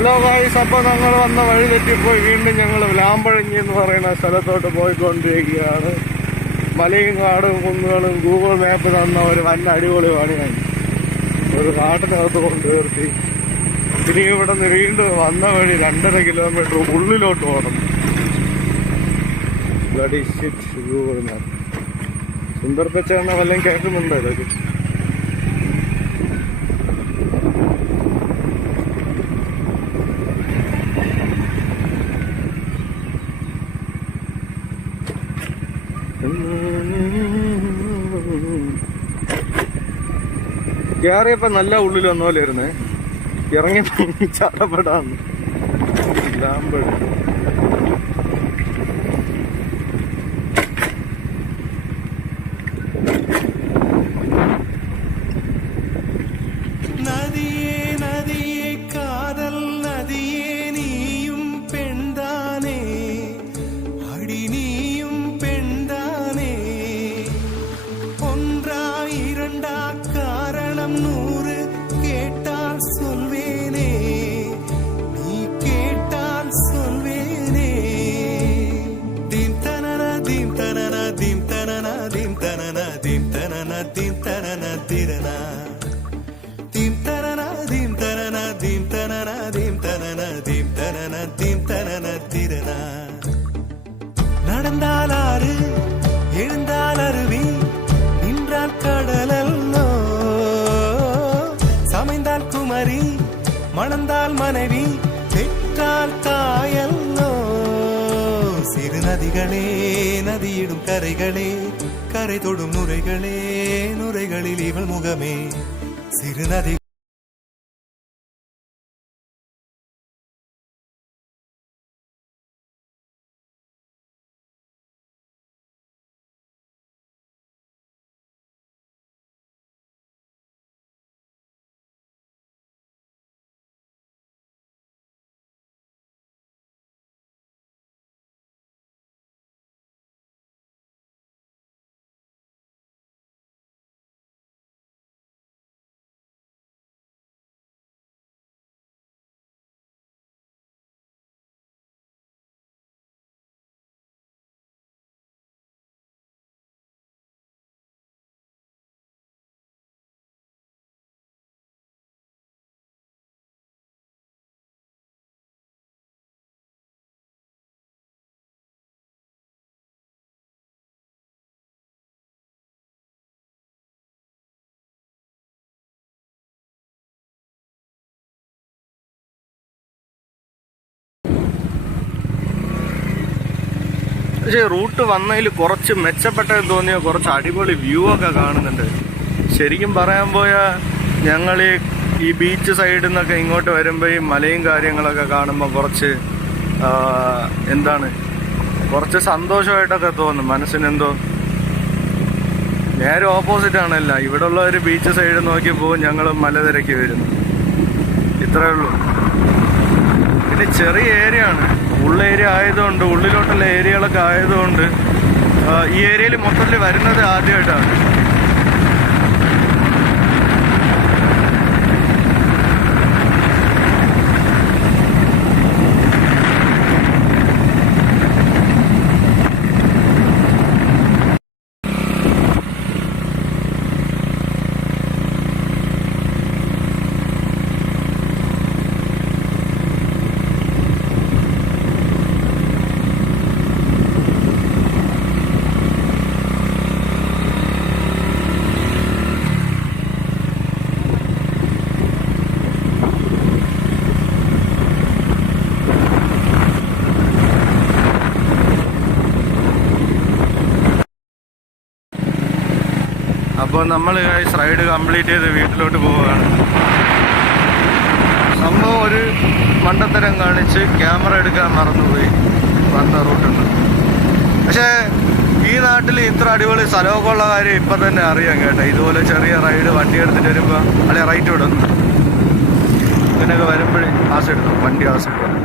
Hello guys, അപ്പോൾ ഞങ്ങൾ വന്ന വഴി തെറ്റിപ്പോയി വീണ്ടും ഞങ്ങൾ ലാമ്പഴഞ്ഞി എന്ന് പറയുന്ന സ്ഥലത്തോട്ട് പോയിക്കൊണ്ടിരിക്കുകയാണ്. മലയും കാടും കുന്നുകളും ഗൂഗിൾ മാപ്പ് തന്ന ഒരു വൻ അടിപൊളി പണിയാണ്. ഒരു കാട്ടിനകത്ത് കൊണ്ടുവരുത്തി ഇനി ഇവിടെ നിന്ന് വീണ്ടും വന്ന വഴി 2.5 കിലോമീറ്റർ ഉള്ളിലോട്ട് പോകണം. ഗൂഗിൾ മാപ്പ് സുന്ദർ പെച്ചെന്ന വല്ലതും കേൾക്കുന്നുണ്ടോ ഇതൊക്കെ? കയറിയപ്പോ നല്ല ഉള്ളിൽ വന്ന പോലെ ഇരുന്നേ, ഇറങ്ങി ചടപെടാന്ന് ലാമ്പഴി. நடந்தால் ஆறு, எழுந்தால் அருவி, நின்றால் கடலல்லோ, சமைந்தால் குமரி, மணந்தால் மனைவி, பெற்றால் தாயல்லோ. சிறு நதிகளே, நதியிடும் கரைகளே, கரை தொடும் நுரைகளே, நுரைகளில் இவள் முகமே. சிறு நதி പക്ഷേ റൂട്ട് വന്നതിൽ കുറച്ച് മെച്ചപ്പെട്ടത് തോന്നിയ കുറച്ച് അടിപൊളി വ്യൂ ഒക്കെ കാണുന്നുണ്ട്. ശരിക്കും പറയാൻ പോയാൽ ഞങ്ങൾ ഈ ബീച്ച് സൈഡിൽ നിന്നൊക്കെ ഇങ്ങോട്ട് വരുമ്പോൾ ഈ മലയും കാര്യങ്ങളൊക്കെ കാണുമ്പോൾ കുറച്ച് കുറച്ച് സന്തോഷമായിട്ടൊക്കെ തോന്നും മനസ്സിനെന്തോ. നേരെ ഓപ്പോസിറ്റ് ആണല്ല, ഇവിടെ ഉള്ള ഒരു ബീച്ച് സൈഡ് നോക്കി പോകും, ഞങ്ങൾ മലനിരക്കി വരുന്നു, ഇത്രേ ഉള്ളൂ. പിന്നെ ചെറിയ ഏരിയ ആണ്, ഉള്ള ഏരിയ ആയതുകൊണ്ട്, ഉള്ളിലോട്ടുള്ള ഏരിയകളൊക്കെ ആയതുകൊണ്ട് ഈ ഏരിയയിൽ മൊത്തത്തിൽ വരുന്നത് ആദ്യമായിട്ടാണ്. അപ്പോൾ നമ്മൾ റൈഡ് കംപ്ലീറ്റ് ചെയ്ത് വീട്ടിലോട്ട് പോവുകയാണ്. സംഭവം ഒരു മണ്ടത്തരം കാണിച്ച് ക്യാമറ എടുക്കാൻ മറന്നുപോയി വന്ന റൂട്ടുണ്ട്. പക്ഷേ ഈ നാട്ടിൽ ഇത്ര അടിപൊളി സ്ഥലമൊക്കെ ഉള്ള കാര്യം ഇപ്പം തന്നെ അറിയാം കേട്ടോ. ഇതുപോലെ ചെറിയ റൈഡ് വണ്ടി എടുത്തിട്ട് വരുമ്പോൾ അല്ലെ റൈറ്റ് വിടുന്നു, ഇതിനൊക്കെ വരുമ്പോഴേ ആസ് എടുക്കും, വണ്ടി ആസ് എടുക്കും.